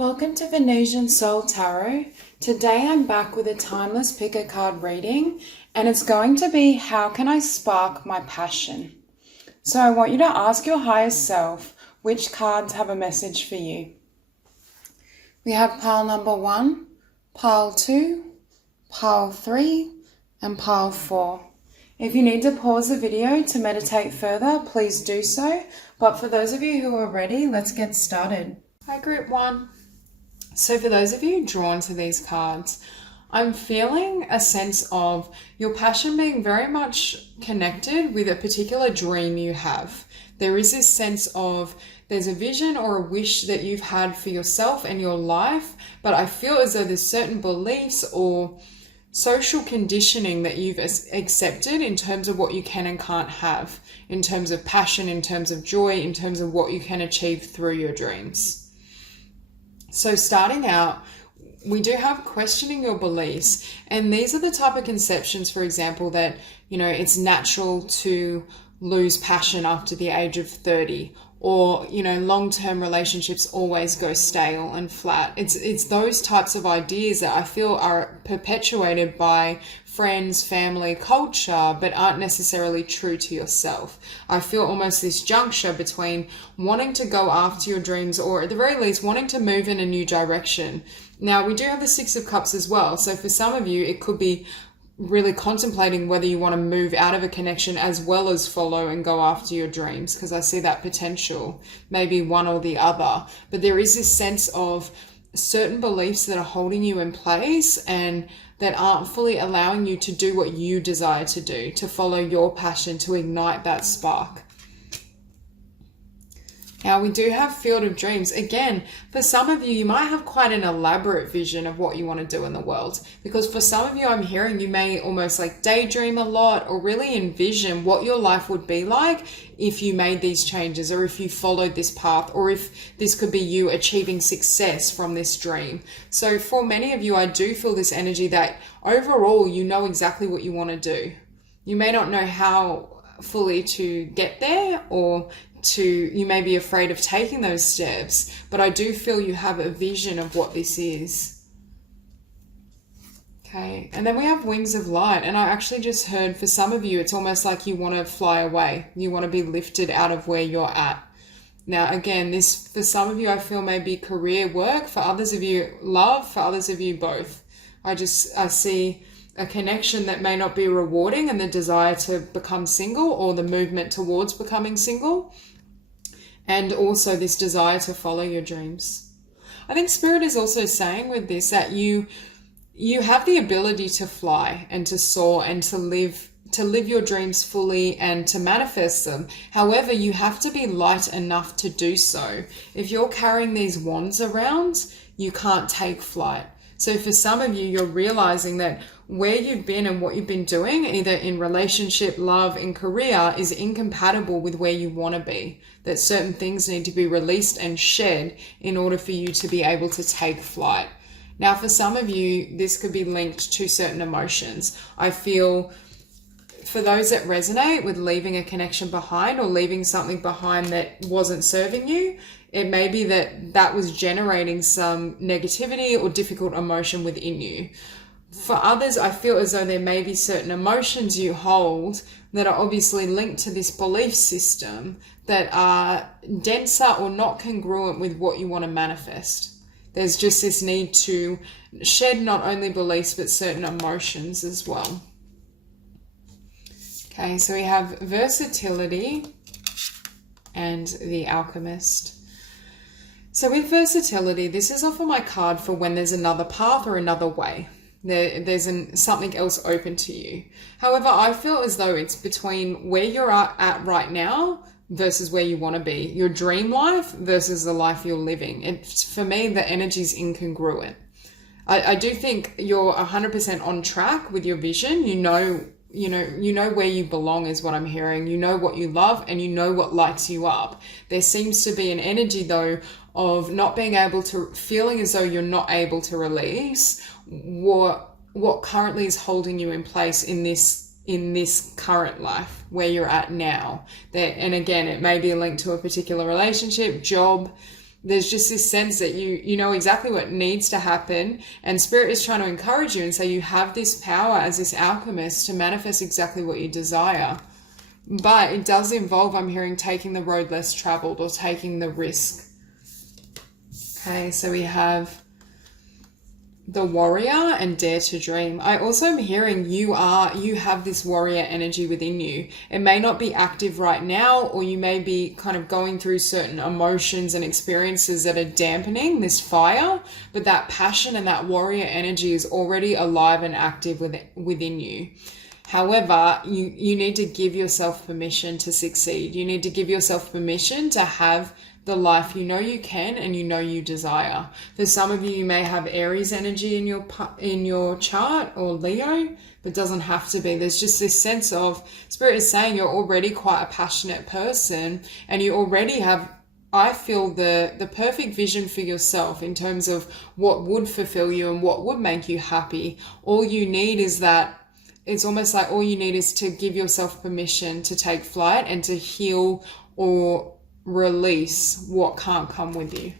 Welcome to Venusian Soul Tarot. Today I'm back with a timeless pick a card reading, and it's going to be how can I spark my passion? So I want you to ask your higher self which cards have a message for you. We have pile number 1, pile 2, pile 3, and pile 4. If you need to pause the video to meditate further, please do so. But for those of you who are ready, let's get started. Hi, group 1. So for those of you drawn to these cards, I'm feeling a sense of your passion being very much connected with a particular dream you have. There is this sense of there's a vision or a wish that you've had for yourself and your life, but I feel as though there's certain beliefs or social conditioning that you've accepted in terms of what you can and can't have, in terms of passion, in terms of joy, in terms of what you can achieve through your dreams. So starting out, we do have questioning your beliefs, and these are the type of conceptions, for example, that, it's natural to lose passion after the age of 30, or, long-term relationships always go stale and flat. It's those types of ideas that I feel are perpetuated by friends, family, culture, but aren't necessarily true to yourself. I feel almost this juncture between wanting to go after your dreams, or at the very least wanting to move in a new direction. Now, we do have the 6 of Cups as well. So for some of you, it could be really contemplating whether you want to move out of a connection as well as follow and go after your dreams, because I see that potential, maybe one or the other. But there is this sense of certain beliefs that are holding you in place and that aren't fully allowing you to do what you desire to do, to follow your passion, to ignite that spark. Now, we do have Field of Dreams. Again, for some of you, you might have quite an elaborate vision of what you want to do in the world. Because for some of you, I'm hearing you may almost like daydream a lot, or really envision what your life would be like if you made these changes, or if you followed this path, or if this could be you achieving success from this dream. So for many of you, I do feel this energy that overall, you know exactly what you want to do. You may not know how fully to get there, or you may be afraid of taking those steps, but I do feel you have a vision of what this is. Okay, and then we have Wings of Light, and I actually just heard for some of you, it's almost like you want to fly away. You want to be lifted out of where you're at. Now, again, this for some of you, I feel may be career work. For others of you, love. For others of you, both. I see a connection that may not be rewarding, and the desire to become single, or the movement towards becoming single. And also this desire to follow your dreams. I think Spirit is also saying with this that you have the ability to fly and to soar and to live your dreams fully and to manifest them. However, you have to be light enough to do so. If you're carrying these wands around, you can't take flight. So for some of you, you're realizing that where you've been and what you've been doing, either in relationship, love, and career, is incompatible with where you want to be. That certain things need to be released and shed in order for you to be able to take flight. Now, for some of you, this could be linked to certain emotions. I feel for those that resonate with leaving a connection behind, or leaving something behind that wasn't serving you, it may be that was generating some negativity or difficult emotion within you. For others, I feel as though there may be certain emotions you hold that are obviously linked to this belief system that are denser or not congruent with what you want to manifest. There's just this need to shed not only beliefs, but certain emotions as well. Okay, so we have Versatility and the Alchemist. So with Versatility, this is often my card for when there's another path or another way. There's something else open to you. However, I feel as though it's between where you're at right now versus where you want to be. Your dream life versus the life you're living. For me, the energy's incongruent. I do think you're 100% on track with your vision. You know where you belong is what I'm hearing. You know what you love, and you know what lights you up. There seems to be an energy though of not being able to, feeling as though you're not able to release what currently is holding you in place in this current life where you're at now. And again, it may be linked to a particular relationship, job, there's just this sense that you know exactly what needs to happen, and Spirit is trying to encourage you and say you have this power as this alchemist to manifest exactly what you desire. But it does involve, I'm hearing, taking the road less traveled or taking the risk. Okay, so we have the warrior and dare to dream. I also am hearing you have this warrior energy within you. It may not be active right now, or you may be kind of going through certain emotions and experiences that are dampening this fire, but that passion and that warrior energy is already alive and active within you. However, you need to give yourself permission to succeed. You need to give yourself permission to have the life you know you can and you know you desire. For some of you, you may have Aries energy in your chart, or Leo, but it doesn't have to be. There's just this sense of Spirit is saying you're already quite a passionate person, and you already have, I feel, the perfect vision for yourself in terms of what would fulfill you and what would make you happy. All you need is that. It's almost like all you need is to give yourself permission to take flight and to heal or release what can't come with you.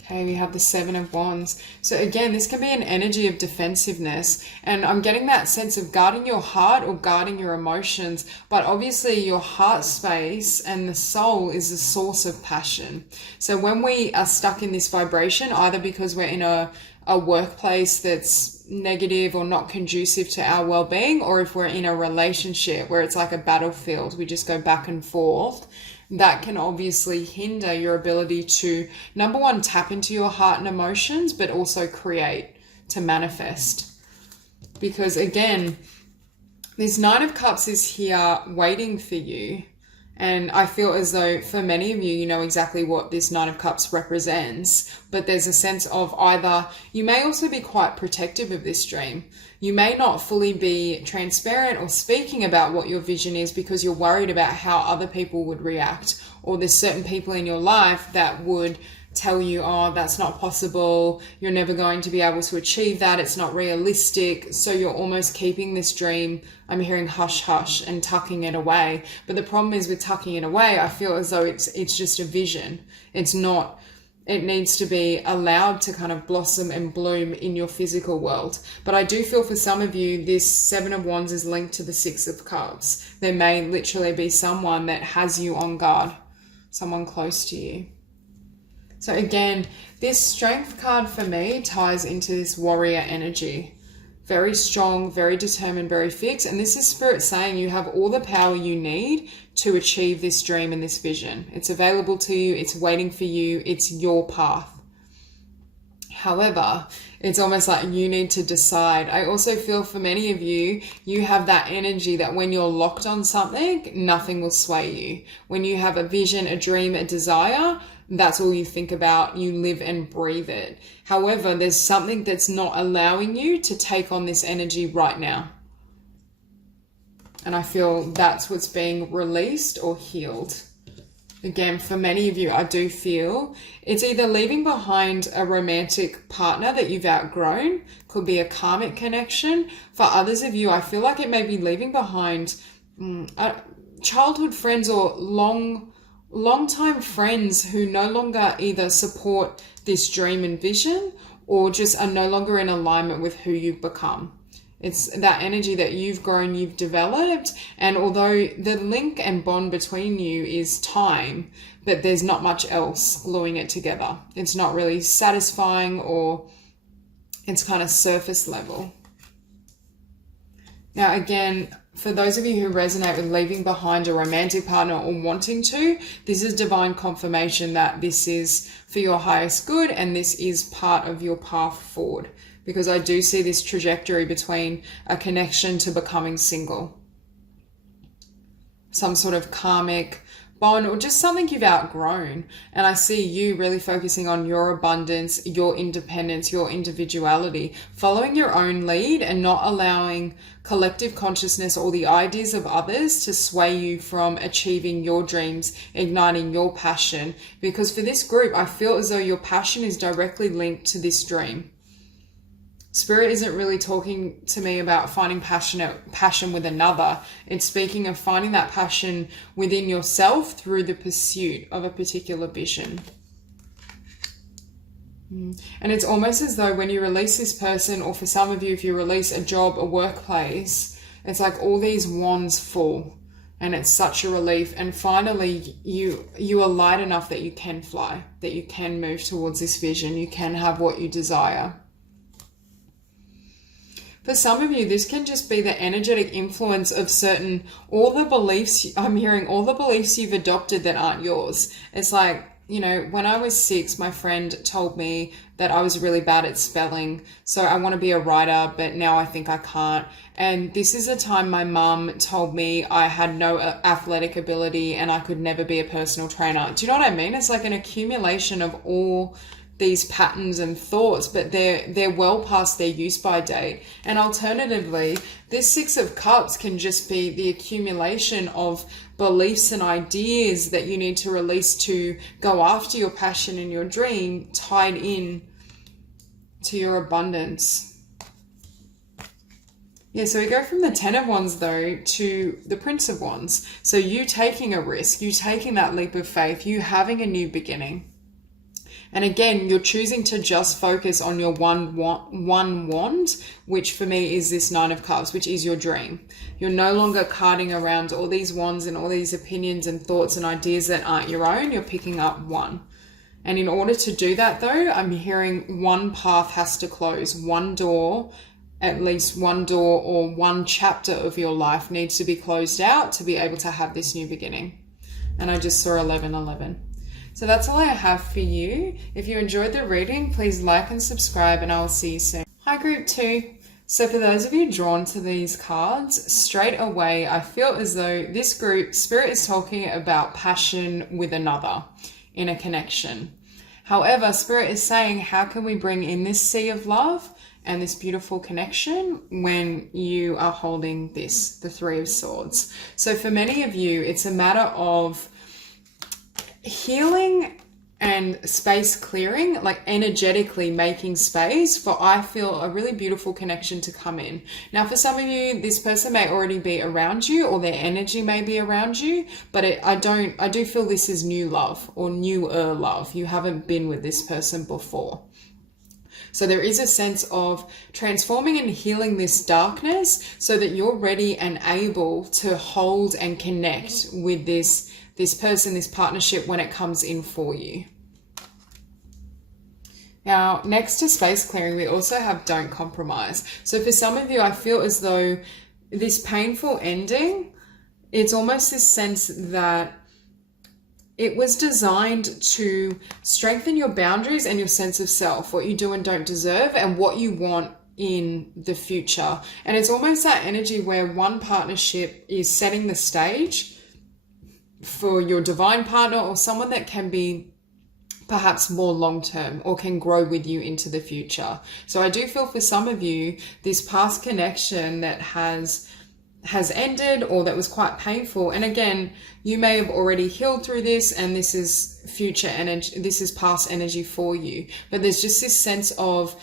Okay, we have the Seven of Wands. So again, this can be an energy of defensiveness, and I'm getting that sense of guarding your heart or guarding your emotions, but obviously your heart space and the soul is the source of passion. So when we are stuck in this vibration, either because we're in a workplace that's negative or not conducive to our well-being, or if we're in a relationship where it's like a battlefield, we just go back and forth, that can obviously hinder your ability to, number one, tap into your heart and emotions, but also create, to manifest. Because again, this Nine of Cups is here waiting for you. And I feel as though for many of you, you know exactly what this Nine of Cups represents, but there's a sense of either, you may also be quite protective of this dream. You may not fully be transparent or speaking about what your vision is because you're worried about how other people would react, or there's certain people in your life that would tell you, oh, that's not possible, you're never going to be able to achieve that, it's not realistic. So you're almost keeping this dream, I'm hearing hush hush, and tucking it away. But the problem is with tucking it away, I feel as though it's just a vision. It's not, it needs to be allowed to kind of blossom and bloom in your physical world. But I do feel for some of you, this Seven of Wands is linked to the Six of Cups. There may literally be someone that has you on guard, someone close to you. So again, this Strength card for me ties into this warrior energy. Very strong, very determined, very fixed. And this is Spirit saying you have all the power you need to achieve this dream and this vision. It's available to you. It's waiting for you. It's your path. However, it's almost like you need to decide. I also feel for many of you, you have that energy that when you're locked on something, nothing will sway you. When you have a vision, a dream, a desire, that's all you think about. You live and breathe it. However, there's something that's not allowing you to take on this energy right now. And I feel that's what's being released or healed. Again, for many of you, I do feel it's either leaving behind a romantic partner that you've outgrown, could be a karmic connection. For others of you, I feel like it may be leaving behind childhood friends or long-time friends who no longer either support this dream and vision or just are no longer in alignment with who you've become. It's that energy that you've grown, you've developed, and although the link and bond between you is time, but there's not much else gluing it together. It's not really satisfying, or it's kind of surface level. Now again, for those of you who resonate with leaving behind a romantic partner or wanting to, this is divine confirmation that this is for your highest good and this is part of your path forward. Because I do see this trajectory between a connection to becoming single. Some sort of karmic bond or just something you've outgrown. And I see you really focusing on your abundance, your independence, your individuality, following your own lead and not allowing collective consciousness or the ideas of others to sway you from achieving your dreams, igniting your passion. Because for this group, I feel as though your passion is directly linked to this dream. Spirit isn't really talking to me about finding passion with another. It's speaking of finding that passion within yourself through the pursuit of a particular vision. And it's almost as though when you release this person, or for some of you, if you release a job, a workplace, it's like all these wands fall, and it's such a relief. And finally, you are light enough that you can fly, that you can move towards this vision, you can have what you desire. For some of you, this can just be the energetic influence of all the beliefs, I'm hearing all the beliefs you've adopted that aren't yours. It's like, you know, when I was 6, my friend told me that I was really bad at spelling. So I want to be a writer, but now I think I can't. And this is a time my mum told me I had no athletic ability and I could never be a personal trainer. Do you know what I mean? It's like an accumulation of all these patterns and thoughts, but they're well past their use by date. And alternatively, this 6 of Cups can just be the accumulation of beliefs and ideas that you need to release to go after your passion and your dream, tied in to your abundance. Yeah, so we go from the 10 of Wands though to the Prince of Wands. So you taking a risk, you taking that leap of faith, you having a new beginning. And again, you're choosing to just focus on your one wand, which for me is this 9 of Cups, which is your dream. You're no longer carting around all these wands and all these opinions and thoughts and ideas that aren't your own. You're picking up one. And in order to do that though, I'm hearing one path has to close. One door, at least one door or one chapter of your life needs to be closed out to be able to have this new beginning. And I just saw 1111. So that's all I have for you. If you enjoyed the reading, please like and subscribe, and I will see you soon. Hi, Group 2. So for those of you drawn to these cards, straight away, I feel as though this group, Spirit is talking about passion with another in a connection. However, Spirit is saying, how can we bring in this sea of love and this beautiful connection when you are holding this, the 3 of Swords? So for many of you, it's a matter of healing and space clearing, like energetically making space for, I feel, a really beautiful connection to come in. Now, for some of you, this person may already be around you, or their energy may be around you, but I do feel this is new love or newer love. You haven't been with this person before. So there is a sense of transforming and healing this darkness so that you're ready and able to hold and connect with this person, this partnership, when it comes in for you. Now, next to space clearing, we also have don't compromise. So for some of you, I feel as though this painful ending, it's almost this sense that it was designed to strengthen your boundaries and your sense of self, what you do and don't deserve, and what you want in the future. And it's almost that energy where one partnership is setting the stage for your divine partner, or someone that can be perhaps more long-term or can grow with you into the future. So I do feel for some of you, this past connection that has ended or that was quite painful. And again, you may have already healed through this, and this is future energy, this is past energy for you. But there's just this sense of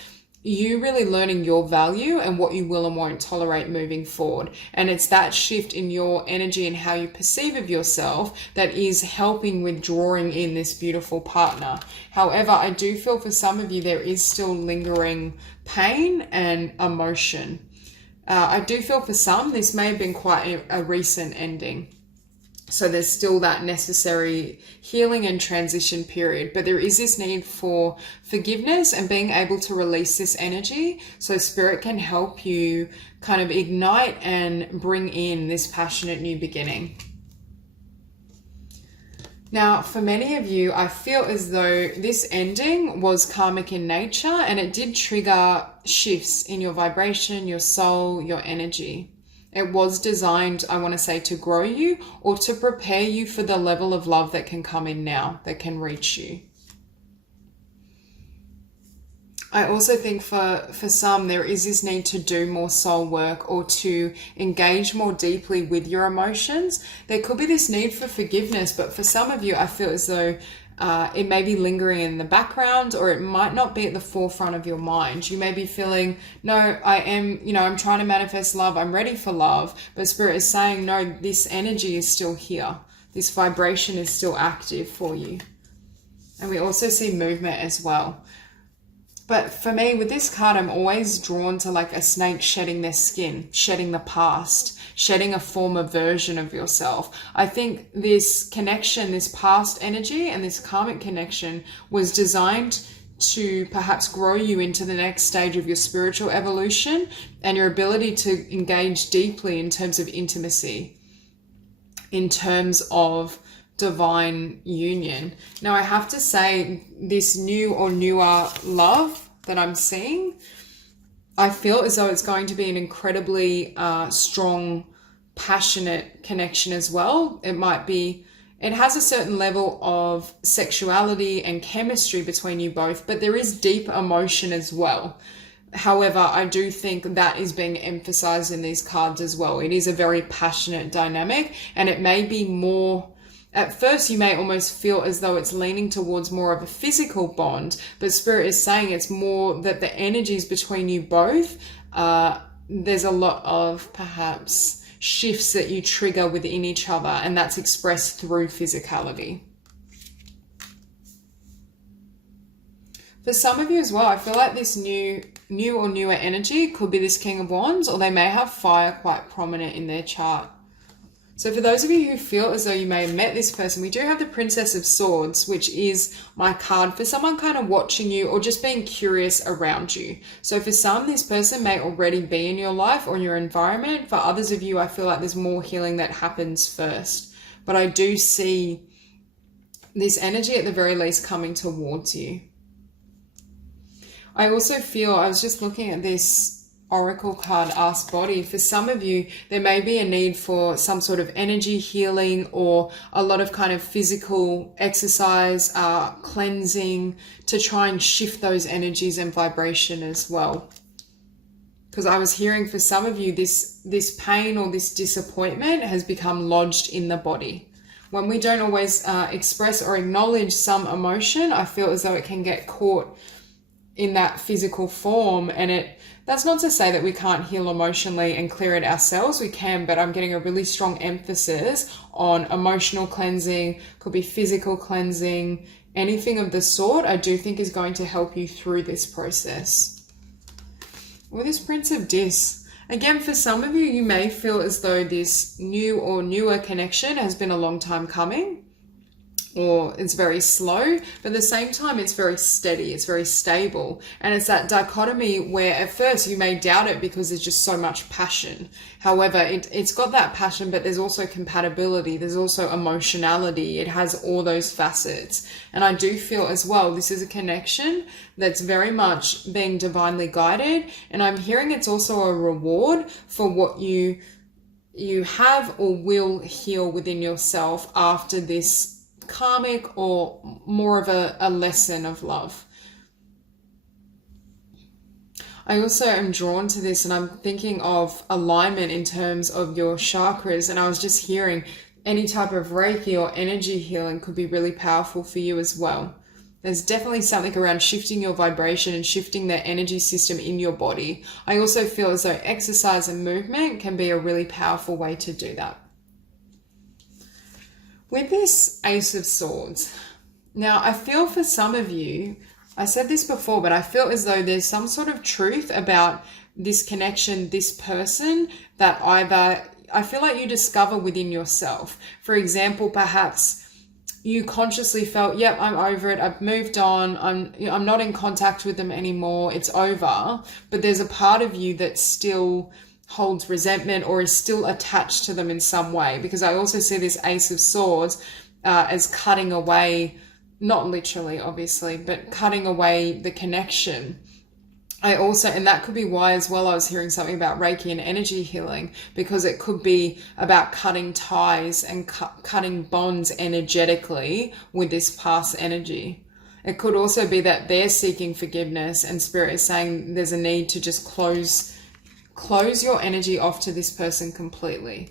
you really learning your value and what you will and won't tolerate moving forward. And it's that shift in your energy and how you perceive of yourself that is helping with drawing in this beautiful partner. However, I do feel for some of you, there is still lingering pain and emotion. I do feel for some, this may have been quite a recent ending. So there's still that necessary healing and transition period, but there is this need for forgiveness and being able to release this energy so Spirit can help you kind of ignite and bring in this passionate new beginning. Now, for many of you, I feel as though this ending was karmic in nature, and it did trigger shifts in your vibration, your soul, your energy. It was designed, I want to say, to grow you or to prepare you for the level of love that can come in now, that can reach you. I also think for some, there is this need to do more soul work or to engage more deeply with your emotions. There could be this need for forgiveness, but for some of you, I feel as though It may be lingering in the background, or it might not be at the forefront of your mind. You may be feeling, no, I'm trying to manifest love. I'm ready for love. But Spirit is saying, no, this energy is still here. This vibration is still active for you. And we also see movement as well. But for me, with this card, I'm always drawn to like a snake shedding their skin, shedding the past, shedding a former version of yourself. I think this connection, this past energy and this karmic connection was designed to perhaps grow you into the next stage of your spiritual evolution and your ability to engage deeply in terms of intimacy, in terms of divine union. Now, I have to say, this new or newer love that I'm seeing, I feel as though it's going to be an incredibly strong, passionate connection as well. It has a certain level of sexuality and chemistry between you both, but there is deep emotion as well. However, I do think that is being emphasized in these cards as well. It is a very passionate dynamic, and it may be more, at first you may almost feel as though it's leaning towards more of a physical bond, but Spirit is saying it's more that the energies between you both, there's a lot of perhaps shifts that you trigger within each other, and that's expressed through physicality. For some of you as well, I feel like this new or newer energy could be this King of Wands, or they may have fire quite prominent in their chart. So for those of you who feel as though you may have met this person, we do have the Princess of Swords, which is my card for someone kind of watching you or just being curious around you. So for some, this person may already be in your life or in your environment. For others of you, I feel like there's more healing that happens first. But I do see this energy at the very least coming towards you. I also feel, I was just looking at this Oracle card, Ask Body. For some of you, there may be a need for some sort of energy healing or a lot of kind of physical exercise, cleansing to try and shift those energies and vibration as well. Because I was hearing for some of you, this pain or this disappointment has become lodged in the body. When we don't always express or acknowledge some emotion, I feel as though it can get caught in that physical form, and that's not to say that we can't heal emotionally and clear it ourselves. We can, but I'm getting a really strong emphasis on emotional cleansing, could be physical cleansing, anything of the sort, I do think is going to help you through this process. With this Prince of Discs, again, for some of you, you may feel as though this new or newer connection has been a long time coming, or it's very slow, but at the same time, it's very steady, it's very stable. And it's that dichotomy where at first you may doubt it because there's just so much passion. However, it's got that passion, but there's also compatibility, there's also emotionality, it has all those facets. And I do feel as well, this is a connection that's very much being divinely guided. And I'm hearing it's also a reward for what you have or will heal within yourself after this karmic or more of a lesson of love. I also am drawn to this, and I'm thinking of alignment in terms of your chakras, and I was just hearing any type of Reiki or energy healing could be really powerful for you as well. There's definitely something around shifting your vibration and shifting the energy system in your body. I also feel as though exercise and movement can be a really powerful way to do that. With this Ace of Swords, now I feel for some of you, I said this before, but I feel as though there's some sort of truth about this connection, this person, that either I feel like you discover within yourself. For example, perhaps you consciously felt, yep, I'm over it, I've moved on, I'm not in contact with them anymore, it's over, but there's a part of you that still holds resentment or is still attached to them in some way, because I also see this Ace of Swords as cutting away, not literally obviously, but cutting away the connection. And that could be why as well I was hearing something about Reiki and energy healing, because it could be about cutting ties and cutting bonds energetically with this past energy. It could also be that they're seeking forgiveness and Spirit is saying there's a need to just close your energy off to this person completely.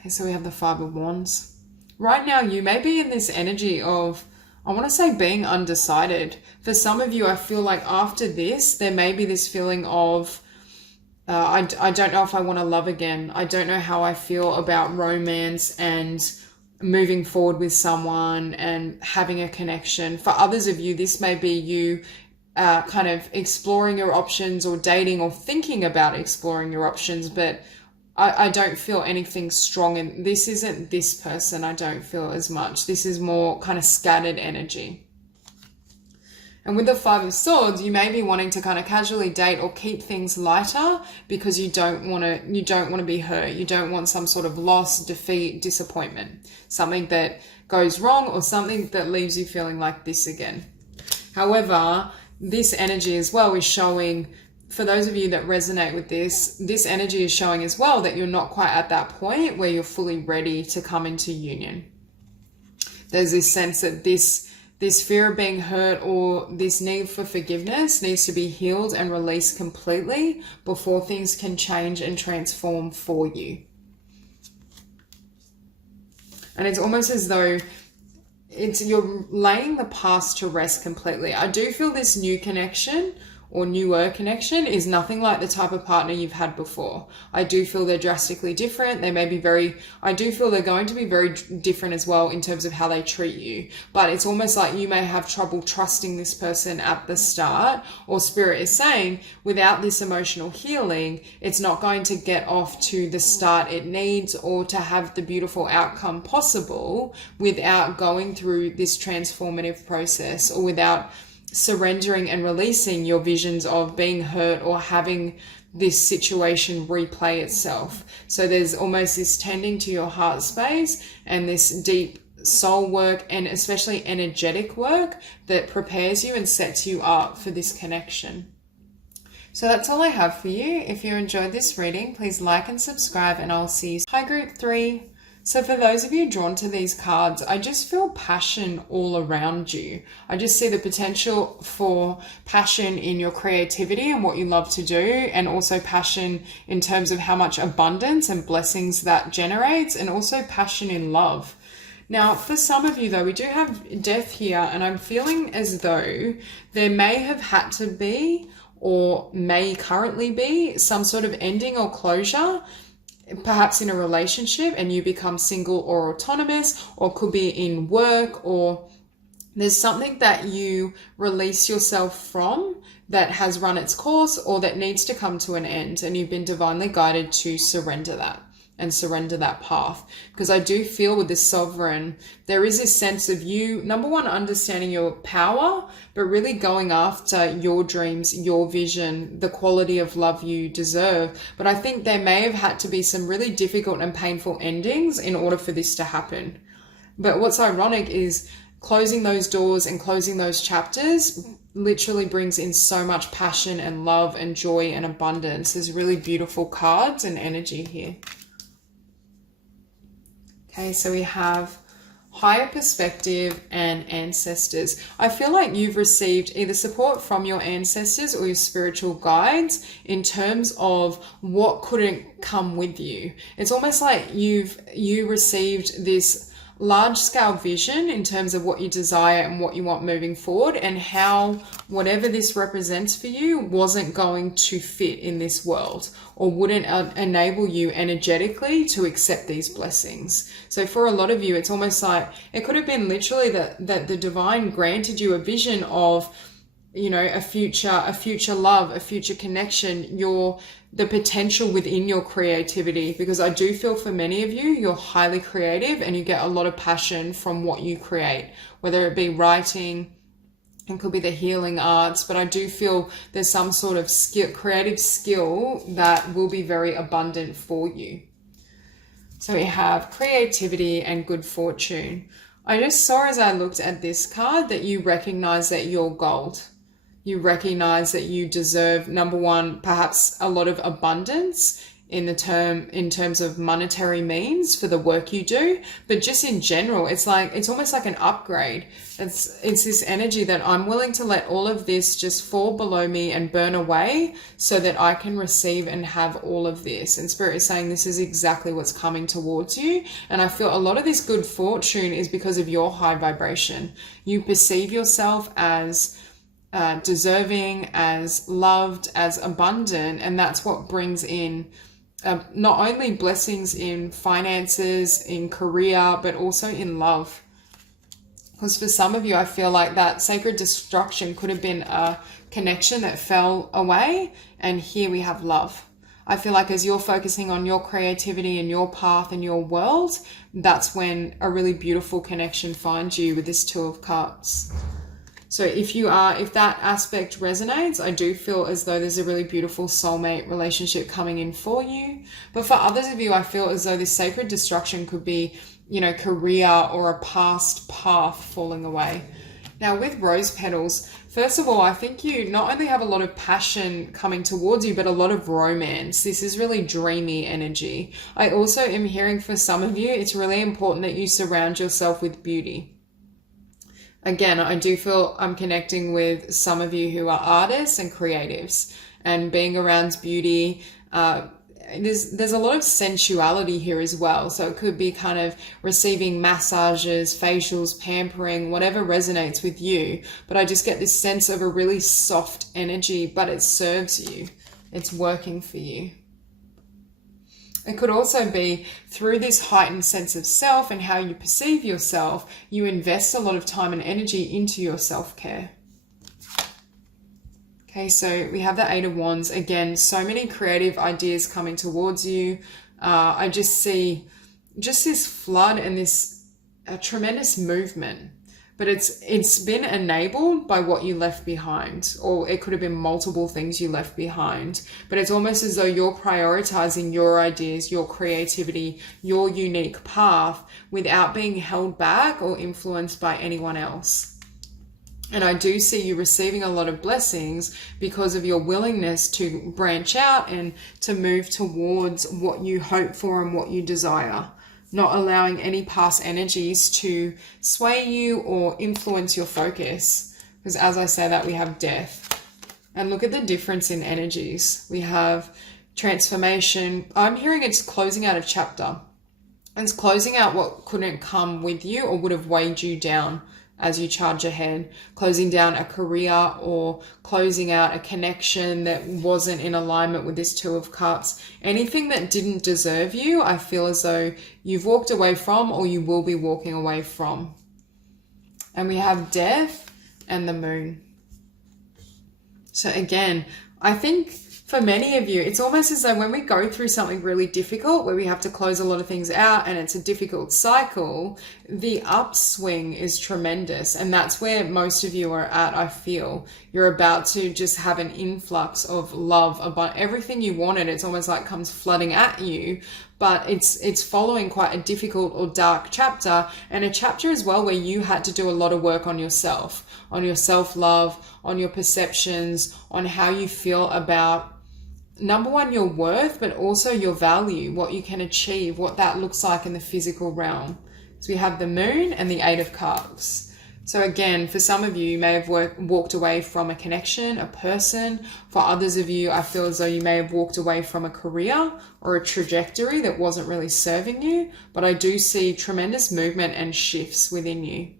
Okay, so we have the Five of Wands. right now you may be in this energy of, I want to say, being undecided. For some of you, I feel like after this, there may be this feeling of, I don't know if I want to love again. I don't know how I feel about romance and moving forward with someone and having a connection. For others of you, this may be you kind of exploring your options or dating or thinking about exploring your options, but I don't feel anything strong. And this isn't this person, I don't feel as much. This is more kind of scattered energy. And with the Five of Swords, you may be wanting to kind of casually date or keep things lighter because you don't want to be hurt. You don't want some sort of loss, defeat, disappointment, something that goes wrong or something that leaves you feeling like this again. However, this energy as well is showing, for those of you that resonate with this energy is showing as well that you're not quite at that point where you're fully ready to come into union. There's this sense that this fear of being hurt or this need for forgiveness needs to be healed and released completely before things can change and transform for you. And it's almost as though you're laying the past to rest completely. I do feel this new connection or newer connection is nothing like the type of partner you've had before. I do feel they're drastically different. They may be I do feel they're going to be very different as well in terms of how they treat you. But it's almost like you may have trouble trusting this person at the start, or Spirit is saying without this emotional healing, it's not going to get off to the start it needs or to have the beautiful outcome possible without going through this transformative process, or without surrendering and releasing your visions of being hurt or having this situation replay itself. So there's almost this tending to your heart space and this deep soul work, and especially energetic work, that prepares you and sets you up for this connection. So that's all I have for you. If you enjoyed this reading, please like and subscribe, and I'll see you. Hi, Group 3. So for those of you drawn to these cards, I just feel passion all around you. I just see the potential for passion in your creativity and what you love to do, and also passion in terms of how much abundance and blessings that generates, and also passion in love. Now, for some of you though, we do have death here, and I'm feeling as though there may have had to be, or may currently be, some sort of ending or closure, perhaps in a relationship, and you become single or autonomous, or could be in work, or there's something that you release yourself from that has run its course or that needs to come to an end, and you've been divinely guided to surrender that and surrender that path. Because I do feel with this Sovereign, there is this sense of you, number one, understanding your power, but really going after your dreams, your vision, the quality of love you deserve. But I think there may have had to be some really difficult and painful endings in order for this to happen. But what's ironic is closing those doors and closing those chapters literally brings in so much passion and love and joy and abundance. There's really beautiful cards and energy here. Okay, so we have higher perspective and ancestors. I feel like you've received either support from your ancestors or your spiritual guides in terms of what couldn't come with you. It's almost like you received this large-scale vision in terms of what you desire and what you want moving forward, and how whatever this represents for you wasn't going to fit in this world, or wouldn't enable you energetically to accept these blessings. So for a lot of you, it's almost like it could have been literally that the divine granted you a vision of, you know, a future love, a future connection, the potential within your creativity. Because I do feel for many of you, you're highly creative and you get a lot of passion from what you create, whether it be writing, it could be the healing arts, but I do feel there's some sort of creative skill that will be very abundant for you. So we have creativity and good fortune. I just saw as I looked at this card that you recognize that you're gold. You recognize that you deserve, number one, perhaps a lot of abundance in terms of monetary means for the work you do, but just in general, it's almost like an upgrade. It's this energy that I'm willing to let all of this just fall below me and burn away so that I can receive and have all of this. And Spirit is saying this is exactly what's coming towards you. And I feel a lot of this good fortune is because of your high vibration. You perceive yourself as deserving, as loved, as abundant, and that's what brings in not only blessings in finances, in career, but also in love. Because for some of you, I feel like that sacred destruction could have been a connection that fell away, and here we have love. I feel like as you're focusing on your creativity and your path and your world, that's when a really beautiful connection finds you with this Two of Cups. So if that aspect resonates, I do feel as though there's a really beautiful soulmate relationship coming in for you. But for others of you, I feel as though this sacred destruction could be, career or a past path falling away. Now with rose petals, first of all, I think you not only have a lot of passion coming towards you, but a lot of romance. This is really dreamy energy. I also am hearing for some of you, it's really important that you surround yourself with beauty. Again, I do feel I'm connecting with some of you who are artists and creatives, and being around beauty. There's a lot of sensuality here as well. So it could be kind of receiving massages, facials, pampering, whatever resonates with you. But I just get this sense of a really soft energy, but it serves you. It's working for you. It could also be through this heightened sense of self and how you perceive yourself, you invest a lot of time and energy into your self-care. Okay, so we have the Eight of Wands. Again, so many creative ideas coming towards you. I just see just this flood and this tremendous movement. But it's been enabled by what you left behind, or it could have been multiple things you left behind. But it's almost as though you're prioritizing your ideas, your creativity, your unique path without being held back or influenced by anyone else. And I do see you receiving a lot of blessings because of your willingness to branch out and to move towards what you hope for and what you desire. Not allowing any past energies to sway you or influence your focus. Because as I say that, we have death. And look at the difference in energies. We have transformation. I'm hearing it's closing out a chapter. It's closing out what couldn't come with you or would have weighed you down as you charge ahead. Closing down a career or closing out a connection that wasn't in alignment with this Two of Cups. Anything that didn't deserve you, I feel as though you've walked away from or you will be walking away from. And we have death and the moon. So again, I think for many of you, it's almost as though when we go through something really difficult, where we have to close a lot of things out and it's a difficult cycle, the upswing is tremendous. And that's where most of you are at, I feel. You're about to just have an influx of love about everything you wanted. It's almost like comes flooding at you, but it's following quite a difficult or dark chapter, and a chapter as well where you had to do a lot of work on yourself, on your self-love, on your perceptions, on how you feel about, number one, your worth, but also your value, what you can achieve, what that looks like in the physical realm. So we have the moon and the Eight of Cups. So again, for some of you, you may have walked away from a connection, a person. For others of you, I feel as though you may have walked away from a career or a trajectory that wasn't really serving you. But I do see tremendous movement and shifts within you.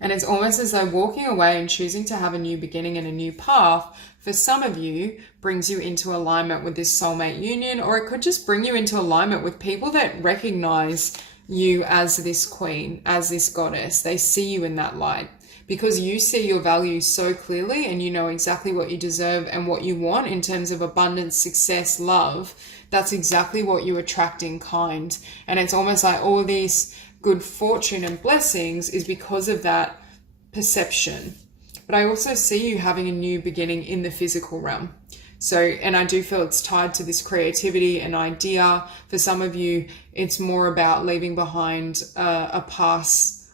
And it's almost as though walking away and choosing to have a new beginning and a new path, for some of you, brings you into alignment with this soulmate union, or it could just bring you into alignment with people that recognize you as this queen, as this goddess. They see you in that light because you see your value so clearly, and you know exactly what you deserve and what you want in terms of abundance, success, love. That's exactly what you attract in kind. And it's almost like all these good fortune and blessings is because of that perception. But I also see you having a new beginning in the physical realm. So, and I do feel it's tied to this creativity and idea. For some of you, it's more about leaving behind a past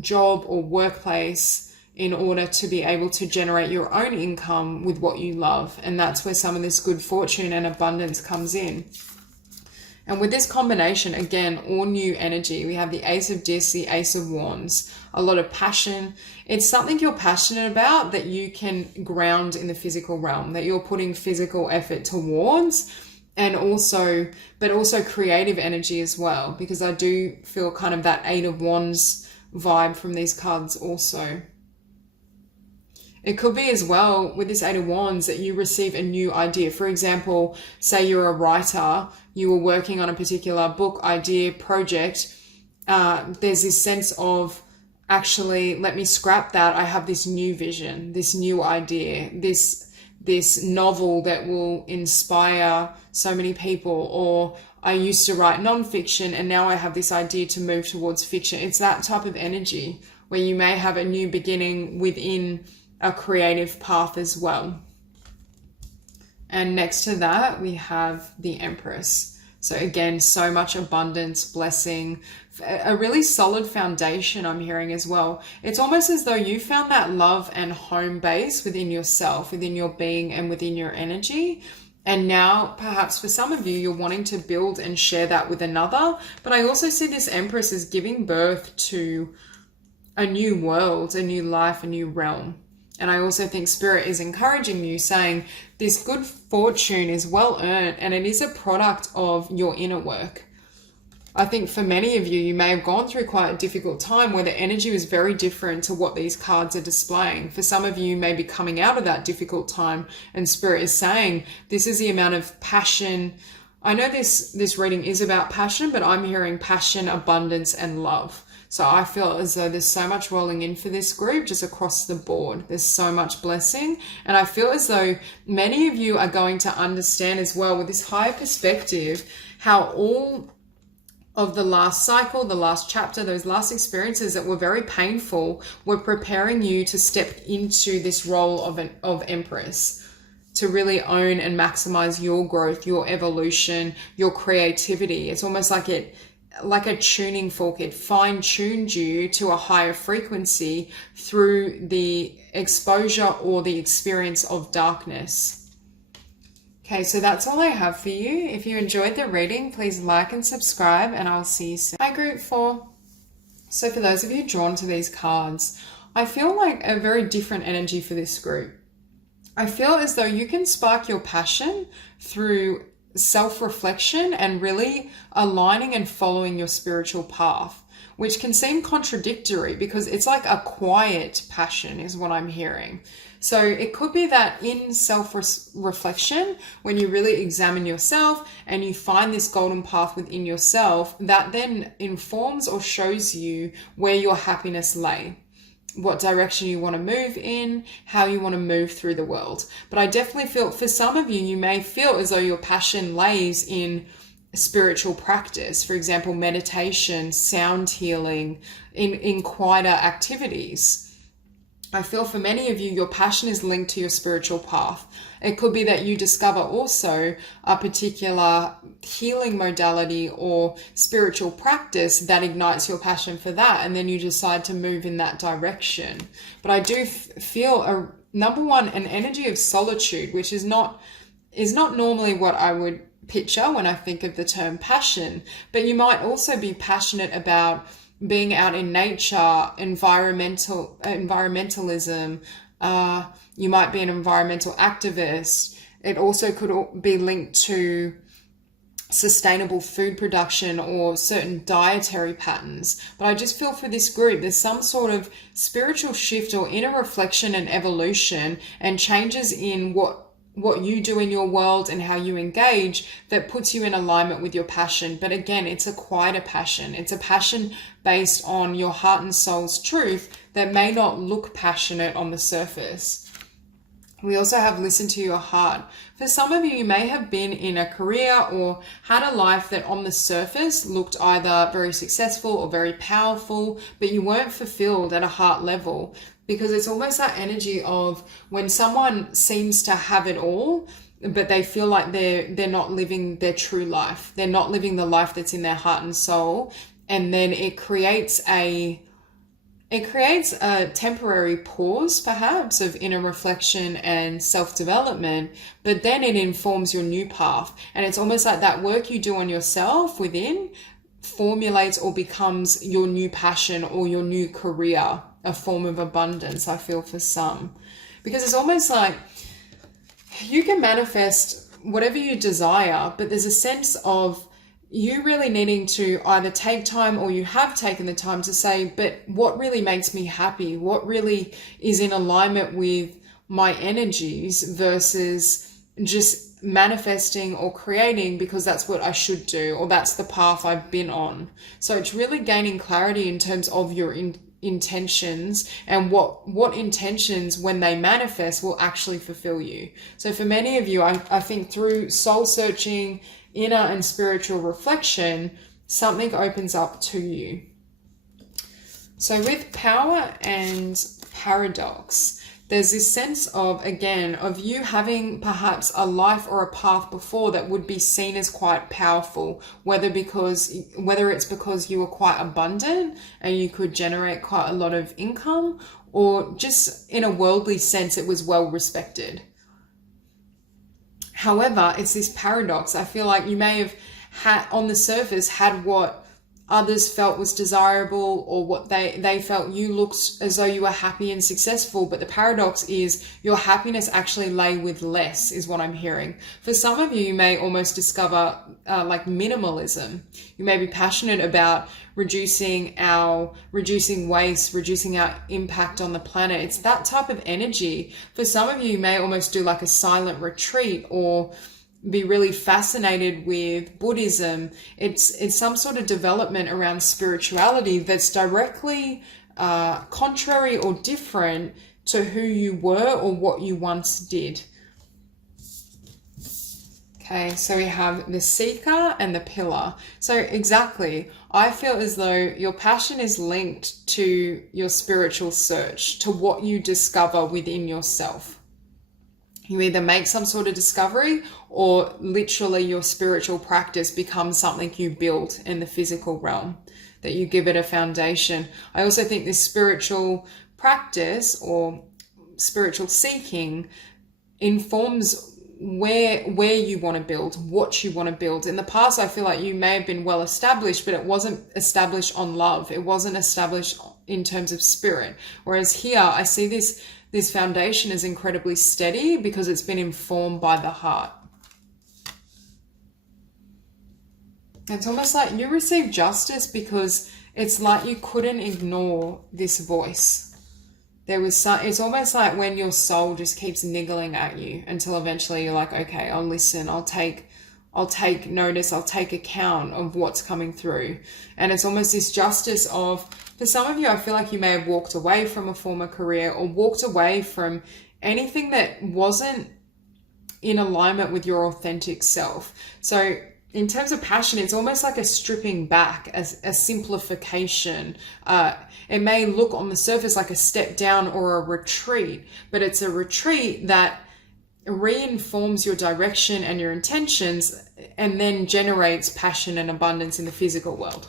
job or workplace in order to be able to generate your own income with what you love. And that's where some of this good fortune and abundance comes in. And with this combination, again, all new energy, we have the Ace of Discs, the Ace of Wands, a lot of passion. It's something you're passionate about that you can ground in the physical realm, that you're putting physical effort towards, and also creative energy as well, because I do feel kind of that Eight of Wands vibe from these cards also. It could be as well with this Eight of Wands that you receive a new idea. For example, say you're a writer, you were working on a particular book, idea, project. There's this sense of, actually, let me scrap that. I have this new vision, this new idea, this novel that will inspire so many people. Or I used to write nonfiction and now I have this idea to move towards fiction. It's that type of energy where you may have a new beginning within a creative path as well. And next to that, we have the Empress. So again, so much abundance, blessing, a really solid foundation I'm hearing as well. It's almost as though you found that love and home base within yourself, within your being and within your energy. And now perhaps for some of you, you're wanting to build and share that with another. But I also see this Empress as giving birth to a new world, a new life, a new realm. And I also think Spirit is encouraging you, saying this good fortune is well earned and it is a product of your inner work. I think for many of you, you may have gone through quite a difficult time where the energy was very different to what these cards are displaying. For some of you, you may be coming out of that difficult time and Spirit is saying this is the amount of passion. I know this reading is about passion, but I'm hearing passion, abundance, and love. So I feel as though there's so much rolling in for this group just across the board. There's so much blessing. And I feel as though many of you are going to understand as well with this higher perspective how all of the last cycle, the last chapter, those last experiences that were very painful were preparing you to step into this role of Empress, to really own and maximize your growth, your evolution, your creativity. It's almost like a tuning fork. It fine-tuned you to a higher frequency through the exposure or the experience of darkness. Okay, so that's all I have for you. If you enjoyed the reading, please like and subscribe, and I'll see you soon. Hi, Group 4. So for those of you drawn to these cards, I feel like a very different energy for this group. I feel as though you can spark your passion through self-reflection and really aligning and following your spiritual path, which can seem contradictory because it's like a quiet passion is what I'm hearing. So it could be that in self-reflection, when you really examine yourself and you find this golden path within yourself, that then informs or shows you where your happiness lay, what direction you want to move in, how you want to move through the world. But I definitely feel for some of you, you may feel as though your passion lays in spiritual practice. For example, meditation, sound healing, in quieter activities. I feel for many of you, your passion is linked to your spiritual path. It could be that you discover also a particular healing modality or spiritual practice that ignites your passion for that, and then you decide to move in that direction. But I do feel number one, an energy of solitude, which is not normally what I would picture when I think of the term passion. But you might also be passionate about being out in nature, environmentalism. You might be an environmental activist. It also could be linked to sustainable food production or certain dietary patterns. But I just feel for this group, there's some sort of spiritual shift or inner reflection and evolution and changes in what you do in your world and how you engage that puts you in alignment with your passion. But again, it's a quieter passion. It's a passion based on your heart and soul's truth that may not look passionate on the surface. We also have listen to your heart. For some of you, you may have been in a career or had a life that on the surface looked either very successful or very powerful, but you weren't fulfilled at a heart level. Because it's almost that energy of when someone seems to have it all, but they feel like they're not living their true life. They're not living the life that's in their heart and soul. And then it creates a it creates a temporary pause, perhaps, of inner reflection and self-development, but then it informs your new path. And it's almost like that work you do on yourself within formulates or becomes your new passion or your new career, a form of abundance, I feel, for some. Because it's almost like you can manifest whatever you desire, but there's a sense of you really needing to either take time, or you have taken the time to say, but what really makes me happy? What really is in alignment with my energies versus just manifesting or creating because that's what I should do, or that's the path I've been on. So it's really gaining clarity in terms of your intentions and what intentions, when they manifest, will actually fulfill you. So for many of you, I think through soul searching, inner and spiritual reflection, something opens up to you. So with power and paradox, there's this sense of, again, of you having perhaps a life or a path before that would be seen as quite powerful, whether it's because you were quite abundant and you could generate quite a lot of income, or just in a worldly sense, it was well respected. However, it's this paradox. I feel like you may have had, on the surface, had what others felt was desirable, or what they felt you looked as though you were happy and successful. But the paradox is your happiness actually lay with less, is what I'm hearing. For some of you, you may almost discover like minimalism. You may be passionate about reducing waste, reducing our impact on the planet. It's that type of energy. For some of you, you may almost do like a silent retreat, or be really fascinated with Buddhism. It's some sort of development around spirituality that's directly contrary or different to who you were or what you once did. Okay, so we have the seeker and the pillar. So exactly, I feel as though your passion is linked to your spiritual search, to what you discover within yourself. You either make some sort of discovery, or literally your spiritual practice becomes something you build in the physical realm, that you give it a foundation. I also think this spiritual practice or spiritual seeking informs where you want to build, what you want to build. In the past, I feel like you may have been well established, but it wasn't established on love. It wasn't established in terms of spirit. Whereas here, I see this foundation is incredibly steady because it's been informed by the heart. It's almost like you receive justice because it's like you couldn't ignore this voice. It's almost like when your soul just keeps niggling at you until eventually you're like, okay, I'll listen, I'll take notice, I'll take account of what's coming through. And it's almost this justice of, for some of you, I feel like you may have walked away from a former career, or walked away from anything that wasn't in alignment with your authentic self. So in terms of passion, it's almost like a stripping back, a simplification. It may look on the surface like a step down or a retreat, but it's a retreat that reinforms your direction and your intentions, and then generates passion and abundance in the physical world.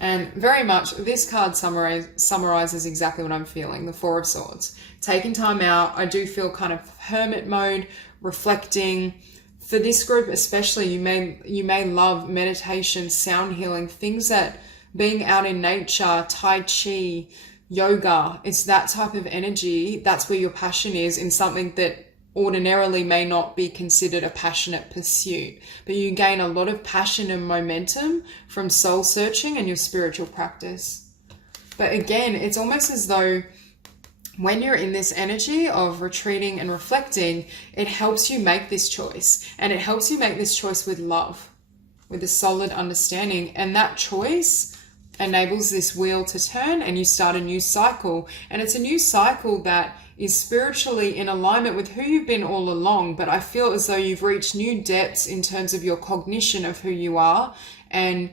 And very much, this card summarizes exactly what I'm feeling, the Four of Swords. Taking time out, I do feel kind of hermit mode, reflecting. For this group especially, you may love meditation, sound healing, things that being out in nature, Tai Chi, yoga, it's that type of energy. That's where your passion is, in something that ordinarily may not be considered a passionate pursuit, but you gain a lot of passion and momentum from soul searching and your spiritual practice. But again, it's almost as though when you're in this energy of retreating and reflecting, it helps you make this choice, and it helps you make this choice with love, with a solid understanding, and that choice enables this wheel to turn and you start a new cycle. And it's a new cycle that is spiritually in alignment with who you've been all along, but I feel as though you've reached new depths in terms of your cognition of who you are. And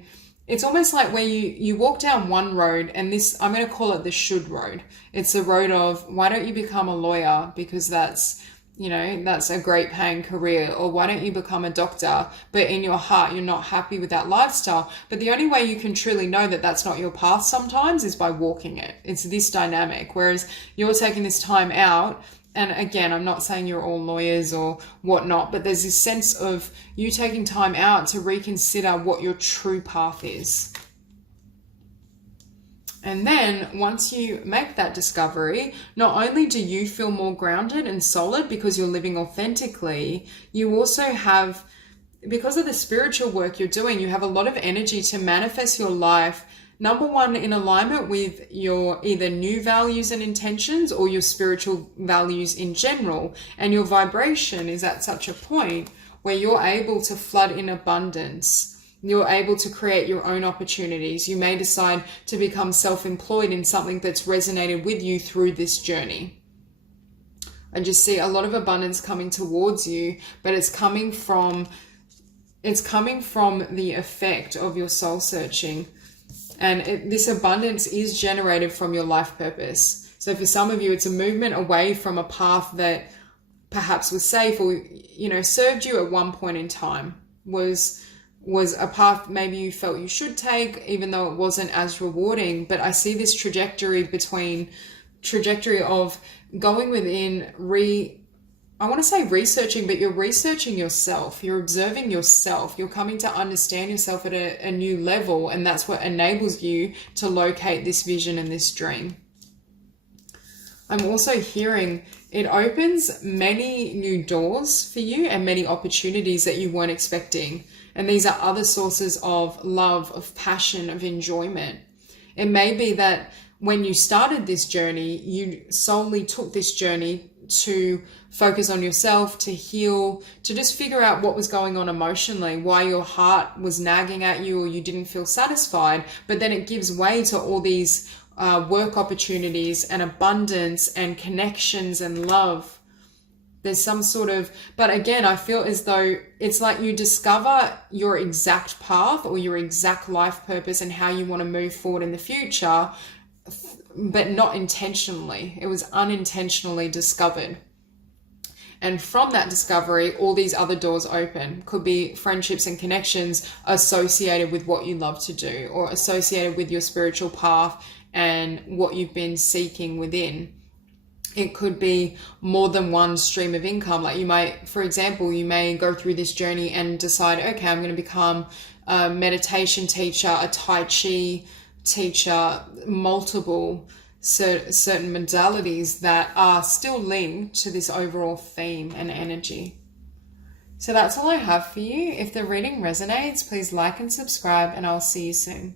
it's almost like where you walk down one road, and this, I'm going to call it the should road. It's the road of, why don't you become a lawyer? Because that's you know, that's a great paying career? Or why don't you become a doctor, but in your heart, you're not happy with that lifestyle? But the only way you can truly know that that's not your path sometimes is by walking it. It's this dynamic. Whereas you're taking this time out. And again, I'm not saying you're all lawyers or whatnot, but there's this sense of you taking time out to reconsider what your true path is. And then once you make that discovery, not only do you feel more grounded and solid because you're living authentically, you also have, because of the spiritual work you're doing, you have a lot of energy to manifest your life, number one, in alignment with your either new values and intentions or your spiritual values in general. And your vibration is at such a point where you're able to flood in abundance. You're able to create your own opportunities. You may decide to become self-employed in something that's resonated with you through this journey. I just see a lot of abundance coming towards you, but it's coming from the effect of your soul searching. And this abundance is generated from your life purpose. So for some of you, it's a movement away from a path that perhaps was safe or, you know, served you at one point in time, was a path maybe you felt you should take, even though it wasn't as rewarding. But I see this trajectory of going within, I want to say researching, but you're researching yourself. You're observing yourself. You're coming to understand yourself at a new level. And that's what enables you to locate this vision and this dream. I'm also hearing it opens many new doors for you and many opportunities that you weren't expecting. And these are other sources of love, of passion, of enjoyment. It may be that when you started this journey, you solely took this journey to focus on yourself, to heal, to just figure out what was going on emotionally, why your heart was nagging at you or you didn't feel satisfied. But then it gives way to all these work opportunities and abundance and connections and love. There's some sort of, but again, I feel as though it's like you discover your exact path or your exact life purpose and how you want to move forward in the future, but not intentionally. It was unintentionally discovered. And from that discovery, all these other doors open. Could be friendships and connections associated with what you love to do or associated with your spiritual path and what you've been seeking within. It could be more than one stream of income. Like you might, for example, you may go through this journey and decide, okay, I'm going to become a meditation teacher, a Tai Chi teacher, multiple certain modalities that are still linked to this overall theme and energy. So that's all I have for you. If the reading resonates, please like and subscribe, and I'll see you soon.